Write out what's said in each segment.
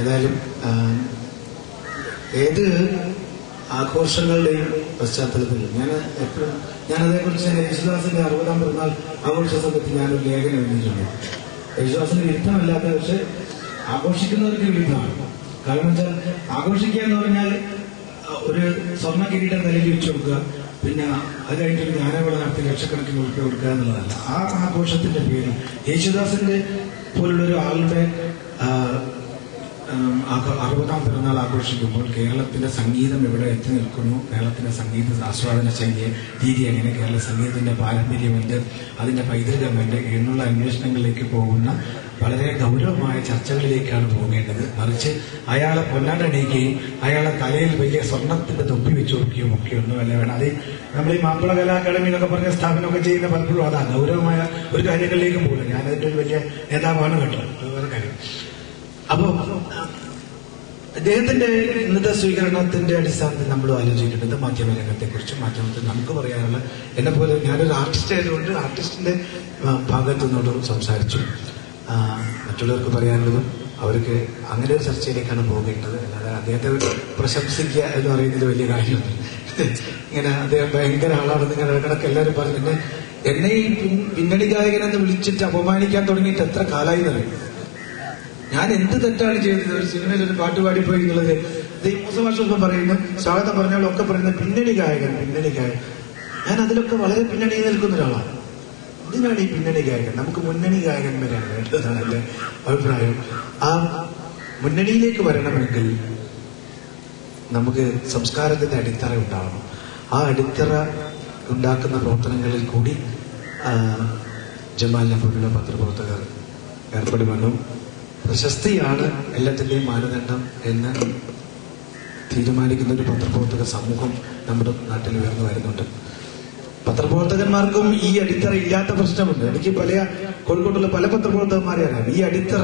ഏതായാലും ഏത് ആഘോഷങ്ങളുടെയും പശ്ചാത്തലത്തിൽ ഞാനതേക്കുറിച്ച് യേശുദാസിന്റെ 60-ാം പിറന്നാൾ ആഘോഷ സമയത്ത് ഞാനൊരു ലേഖനം എഴുതിയിട്ടുണ്ട്. യേശുദാസിന് വിരുദ്ധമല്ലാത്ത, പക്ഷെ ആഘോഷിക്കുന്നവർക്ക് വിരുദ്ധമാണ്. കാരണം വെച്ചാൽ ആഘോഷിക്കുക എന്ന് പറഞ്ഞാൽ ഒരു സ്വർണ്ണ കിരീടം തലയിൽ വെച്ച് കൊടുക്കുക, പിന്നെ അത് കഴിഞ്ഞിട്ടൊരു ഗാനമേള നടത്തി ലക്ഷക്കണക്കിന് ഉറുപ്പിക കൊടുക്കുക എന്നുള്ളതല്ല. ആ ആഘോഷത്തിന്റെ പേരിൽ യേശുദാസിന്റെ പോലുള്ളൊരു ആളുടെ 60-ാം പിറന്നാൾ ആഘോഷിക്കുമ്പോൾ കേരളത്തിന്റെ സംഗീതം എവിടെ എത്തി നിൽക്കുന്നു, കേരളത്തിന്റെ സംഗീത ആസ്വാദന ശൈലി രീതി എങ്ങനെ, കേരള സംഗീതത്തിന്റെ പാരമ്പര്യമുണ്ട്, അതിന്റെ പൈതൃകമുണ്ട് എന്നുള്ള അന്വേഷണങ്ങളിലേക്ക് പോകുന്ന വളരെ ഗൗരവമായ ചർച്ചകളിലേക്കാണ് പോകേണ്ടത്. മറിച്ച് അയാളെ പൊന്നാടണിയിക്കുകയും അയാളെ തലയിൽ വലിയ സ്വർണത്തിന്റെ തൊപ്പി വെച്ച് കൊടുക്കുകയും ഒക്കെ ഒന്നുമല്ല വേണം. അത് നമ്മൾ ഈ മാപ്പിള കലാ അക്കാദമി എന്നൊക്കെ പറഞ്ഞ സ്ഥാപനമൊക്കെ ചെയ്യുന്ന പലപ്പോഴും അതാ ഗൗരവമായ ഒരു കാര്യങ്ങളിലേക്കും പോകുന്നത്. ഞാനതിന്റെ ഒരു വലിയ നേതാവാണ് കേട്ടോ, അതുപോലെ കാര്യം. അപ്പോ അദ്ദേഹത്തിന്റെ ഇന്നത്തെ സ്വീകരണത്തിന്റെ അടിസ്ഥാനത്തിൽ നമ്മൾ ആലോചിക്കേണ്ടത് മാധ്യമരംഗത്തെ കുറിച്ചും, മാധ്യമത്തിൽ നമുക്ക് പറയാനുള്ള, എന്നെ പോലെ ഞാനൊരു ആർട്ടിസ്റ്റ് ആയതുകൊണ്ട് ആർട്ടിസ്റ്റിന്റെ ഭാഗത്തു നിന്നോട് സംസാരിച്ചു. മറ്റുള്ളവർക്ക് പറയാനുള്ളതും അവർക്ക് അങ്ങനെ ഒരു ചർച്ചയിലേക്കാണ് പോകേണ്ടത്. അല്ലാതെ അദ്ദേഹത്തെ പ്രശംസിക്കുക എന്ന് പറയുന്നത് വലിയ കാര്യമാണ്. ഇങ്ങനെ അദ്ദേഹം ഭയങ്കര ആളാണെന്ന് ഇങ്ങനെ ഇടക്കിടക്ക് എല്ലാവരും പറഞ്ഞു. എന്നെ ഈ പിന്നണി ഗായകനെന്ന് വിളിച്ചിട്ട് അപമാനിക്കാൻ തുടങ്ങിയിട്ട് എത്ര കാലമായി എന്നറിയും. ഞാൻ എന്ത് തെറ്റാണ് ചെയ്തത്? ഒരു സിനിമയിൽ ഒരു പാട്ട് പാടിപ്പോയി എന്നുള്ളത് ഈ മൂസമാഷൊക്കെ പറയുന്നു, സ്വാഗതം പറഞ്ഞവളൊക്കെ പറയുന്നത് പിന്നണി ഗായകൻ. ഞാൻ അതിലൊക്കെ വളരെ പിന്നണിയിൽ നിൽക്കുന്ന ഒരാളാണ്. എന്തിനാണ് ഈ പിന്നണി ഗായകൻ? നമുക്ക് മുന്നണി ഗായകന്മാരാണ് വേണ്ടതാണ് എന്റെ അഭിപ്രായം. ആ മുന്നണിയിലേക്ക് വരണമെങ്കിൽ നമുക്ക് സംസ്കാരത്തിന്റെ അടിത്തറ ഉണ്ടാവണം. ആ അടിത്തറ ഉണ്ടാക്കുന്ന പ്രവർത്തനങ്ങളിൽ കൂടി ജമാലിനെ പോലുള്ള പത്രപ്രവർത്തകർ ഏർപ്പെടുമെന്നും പ്രശസ്തിയാണ് എല്ലാത്തിന്റെയും മാനദണ്ഡം എന്ന് തീരുമാനിക്കുന്ന ഒരു പത്രപ്രവർത്തക സമൂഹം നമ്മുടെ നാട്ടിൽ ഉയർന്നു വരുന്നുണ്ട്. പത്രപ്രവർത്തകന്മാർക്കും ഈ അടിത്തറ ഇല്ലാത്ത പ്രശ്നമുണ്ട്. എനിക്ക് കോഴിക്കോട്ടുള്ള പല പത്രപ്രവർത്തകന്മാരെ അറിയാം. ഈ അടിത്തറ,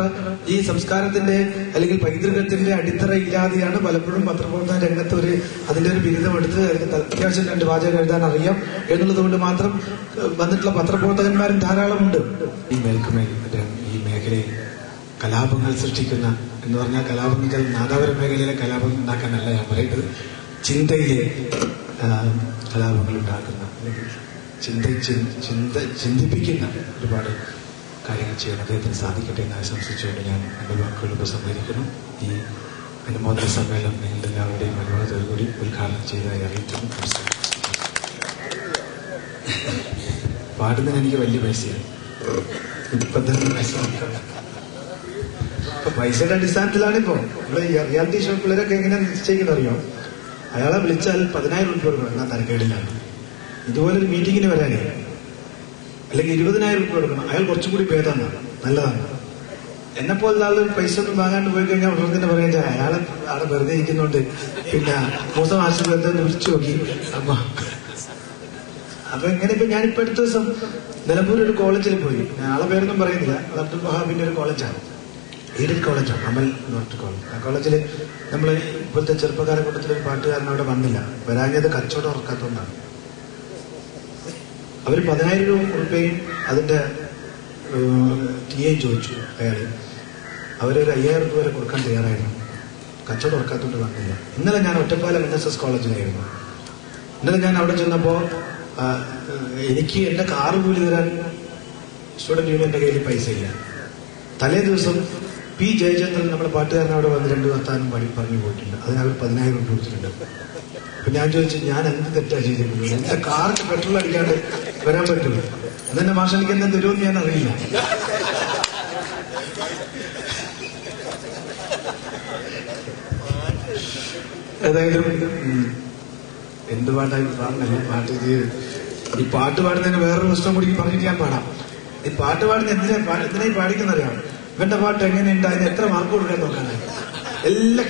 ഈ സംസ്കാരത്തിന്റെ അല്ലെങ്കിൽ പൈതൃകത്തിന്റെ അടിത്തറ ഇല്ലാതെയാണ് പലപ്പോഴും പത്രപ്രവർത്തന രംഗത്ത് അതിന്റെ ഒരു ബിരുദം എടുത്ത് അത്യാവശ്യം 2 വാചകം എഴുതാൻ അറിയാം എന്നുള്ളത് കൊണ്ട് മാത്രം വന്നിട്ടുള്ള പത്രപ്രവർത്തകന്മാരും ധാരാളമുണ്ട്. ഈ മേഖലയിൽ കലാപങ്ങൾ സൃഷ്ടിക്കുന്ന എന്ന് പറഞ്ഞാൽ, കലാപം വെച്ചാൽ നാദാപുര മേഖലയിലെ കലാപം ഉണ്ടാക്കാനല്ല ഞാൻ പറയുന്നത്, ചിന്തയിലെ കലാപങ്ങൾ ഉണ്ടാക്കുന്ന അല്ലെങ്കിൽ ചിന്തിപ്പിക്കുന്ന ഒരുപാട് കാര്യങ്ങൾ ചെയ്യാൻ അദ്ദേഹത്തിന് സാധിക്കട്ടെ എന്ന് ആശംസിച്ചുകൊണ്ട് ഞാൻ എൻ്റെ വാക്കുകൾ ഉപസംഹരിക്കുന്നു. ഈ അനുമോദന സമ്മേളനം നിങ്ങളുടെ എല്ലാവരുടെയും അനുവാദത്തോടുകൂടി ഉദ്ഘാടനം ചെയ്തതായി അറിയിക്കുന്നു. പാടുന്നതിന് എനിക്ക് വലിയ പൈസയാണ്. ഇപ്പൊ പൈസയുടെ അടിസ്ഥാനത്തിലാണിപ്പോ നമ്മള് റിയാലിറ്റി ഷോ പിള്ളേരൊക്കെ എങ്ങനെയാ നിശ്ചയിക്കുന്നത് അറിയോ? അയാളെ വിളിച്ചാൽ 10,000 രൂപ കൊടുക്കണം, എന്നാൽ തരക്കേടില്ലാണ്. ഇതുപോലൊരു മീറ്റിങ്ങിന് വരാനേ അല്ലെങ്കിൽ 20,000 രൂപ കൊടുക്കണം. അയാൾ കുറച്ചും കൂടി ഭേദമാണ്, നല്ലതാണ്. എന്നെപ്പോലെ ആൾ പൈസ ഒന്നും വാങ്ങാണ്ട് പോയി കഴിഞ്ഞാൽ ഉടനെ തന്നെ പറയാൻ ആളെ വെറുതെ ഇരിക്കുന്നുണ്ട്. പിന്നെ മൂസം ആശുപത്രി വെറുതെ വിളിച്ചു നോക്കി. അപ്പൊ ഇങ്ങനെ ഇപ്പൊ ഞാനിപ്പോ അടുത്ത ദിവസം നിലമ്പൂർ ഒരു കോളേജിൽ പോയി. ആളെ പേരൊന്നും പറയുന്നില്ല, അബ്ദുൽ വഹാബിന്റെ ഒരു കോളേജാണ്, എയ്ഡഡ് കോളേജാണ്, അമൽ എന്ന് പറഞ്ഞിട്ട് കോളേജ്. ആ കോളേജിൽ നമ്മൾ ഇപ്പോഴത്തെ ചെറുപ്പക്കാരെ കൂട്ടത്തിലൊരു പാട്ടുകാരൻ അവിടെ വന്നില്ല. വരാഞ്ഞത് കച്ചവടം ഉറക്കാത്തതുകൊണ്ടാണ്. അവർ 10,000 രൂപയും അതിന്റെ ടിഎയും ചോദിച്ചു അയാൾ. അവരൊരു 5,000 രൂപ വരെ കൊടുക്കാൻ തയ്യാറായിരുന്നു. കച്ചവടം ഉറക്കാത്തതുകൊണ്ട് വന്നില്ല. ഇന്നലെ ഞാൻ ഒറ്റപ്പാലം NSS കോളേജിലായിരുന്നു. ഇന്നലെ ഞാൻ അവിടെ ചെന്നപ്പോ എനിക്ക് എന്റെ കാറ് കൂലി തരാൻ സ്റ്റുഡന്റ് യൂണിയന്റെ കയ്യിൽ പൈസ ഇല്ല. തലേ ദിവസം പി ജയചന്ദ്രൻ നമ്മുടെ പാട്ടുകാരൻ അവിടെ വന്ന് 2 വർത്താനം പറഞ്ഞു പോയിട്ടുണ്ട്. അതിന് അവർ 10,000 രൂപ കൊടുത്തിട്ടുണ്ട്. അപ്പൊ ഞാൻ ചോദിച്ചു, ഞാൻ എന്ത് തെറ്റാ ചെയ്തിട്ടുള്ളത്? എന്റെ കാർക്ക് പെട്രോൾ അടിക്കാണ്ട് വരാൻ പറ്റുള്ളൂ. അതെന്നെ മാഷ എനിക്ക് എന്താ തരുമെന്ന് ഞാൻ അറിയില്ല. ഏതായാലും എന്ത് പാട്ടായി പാടുന്നല്ലേ പാട്ട്. ഈ പാട്ട് പാടുന്നതിന് വേറൊരു പ്രശ്നം കൂടി പറഞ്ഞിട്ട് ഞാൻ പാടാം. ഈ പാട്ട് പാടുന്ന എന്തിനായി പാടിക്കുന്നറിയാം? ഇവന്റെ പാട്ട് എങ്ങനെയുണ്ട്, അതിന് എത്ര മാർക്ക് കൊടുക്കാൻ നോക്കാനായി. എല്ലാ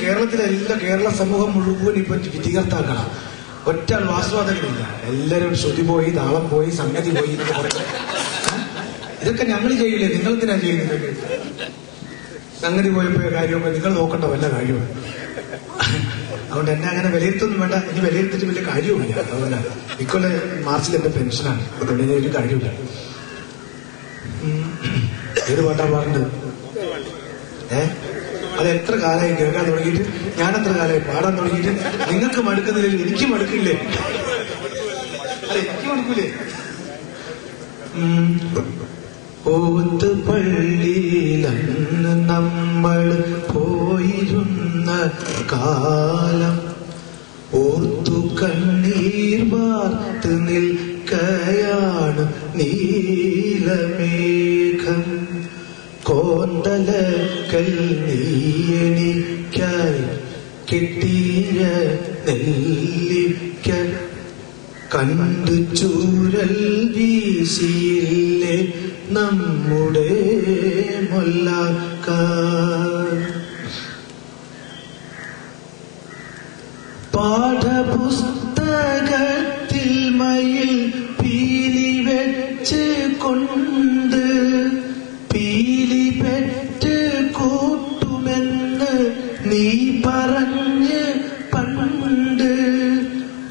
കേരള സമൂഹം മുഴുവൻ ഇപ്പൊ വിധികർത്താക്കണം. ഒറ്റ ആസ്വാദകനില്ല. എല്ലാവരും ശ്രുതി പോയി, താളം പോയി, സംഗതി പോയി എന്നൊക്കെ പറയും. ഇതൊക്കെ ഞങ്ങൾ ചെയ്യില്ലേ, നിങ്ങളെന്തിനാ ചെയ്യുന്നത്? സംഗതി പോയപ്പോയ കാര്യമൊക്കെ നിങ്ങൾ നോക്കേണ്ട വല്ല കാര്യമാണ്. അതുകൊണ്ട് എന്നെ അങ്ങനെ വിലയിരുത്തൊന്നും വേണ്ട. ഇനി വിലയിരുത്തിട്ട് വലിയ കാര്യവുമില്ല. അതുപോലെ ഇക്കൊല്ലം മാർച്ചിൽ എന്റെ പെൻഷനാണ്. അതുകൊണ്ട് ഒരു കാര്യമില്ല. ഏത് പാട്ടാ പാടുന്നത്? അത് എത്ര കാലമായി കേൾക്കാൻ തുടങ്ങിയിട്ട്, ഞാൻ എത്ര കാലമായി പാടാൻ തുടങ്ങിയിട്ട്. നിങ്ങൾക്ക് മടുക്കുന്നില്ല, എനിക്ക് മടുക്കില്ലേ? അല്ല, എനിക്ക് മടുക്കൂലേ? ഓത്തുപള്ളിയിലന്ന് നമ്മൾ പോയിരുന്ന കാലം ഓർത്തു കണ്ണീർ വാർത്ത് നിൽക്കയാണ് നീലമേഘം. കോന്തലക്കൽ നീയനിക്കായി കെട്ടിയ നെല്ലിക്ക കണ്ടു ചൂരൽ വീശിയില്ലേ നമ്മുടെ മൊല്ലാക്കാർ. പാഠപുസ്തകത്തിൽ മയിൽ പീലി വെച്ച് കൊണ്ട് പീലി പെറ്റ് കൂട്ടുമെന്ന് നീ പറഞ്ഞ് പണ്ട്.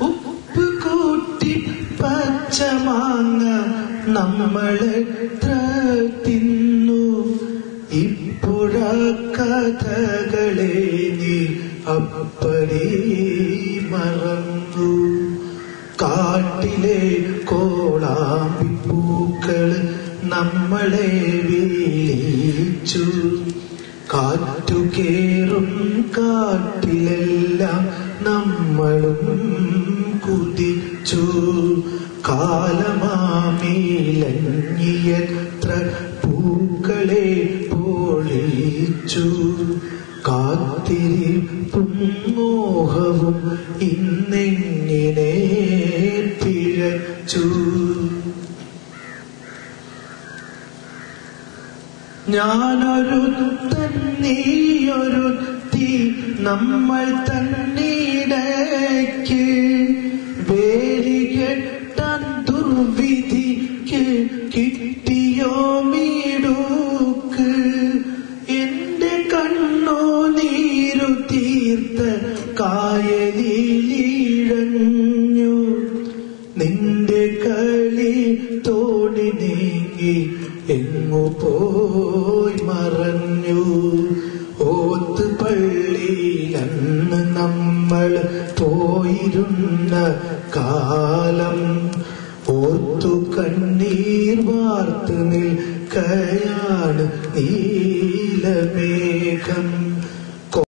ഉപ്പ് കൂട്ടി പച്ചമാങ്ങ നമ്മളെത്ര തിന്നു. ഇപ്പോഴാ കഥകളെ നീ അപ്പടി മറന്നു. കാട്ടിലെ കോളാമ്പിപ്പൂക്കള് നമ്മളെ വിളിച്ചു. കാറ്റുകേറും കാട്ടിലെല്ലാം നമ്മളും കുതിച്ചു. കാലമാമിലഞ്ഞിയത്ര പൂക്കളെ പൊളിച്ചു. കാത്തിരിപ്പും മോഹവും ഇന്നെങ്ങനെ പിഴച്ചു. ഞാനൊരുത്തൻ നീയൊരുത്തി നമ്മൾ തന്നിടയ്ക്ക് വേലികെട്ടാൻ ദുർവിധിക്ക് കിട്ടിയോ മീടുക്ക്. എന്റെ കണ്ണോ നീരു തീർത്ത കായലിലിഴഞ്ഞു. നിന്റെ കളി തോണി നീങ്ങി എങ്ങു പോയി മറഞ്ഞു. ഓത്തുപള്ളിയിലന്ന് നമ്മൾ പോയിരുന്ന കാലം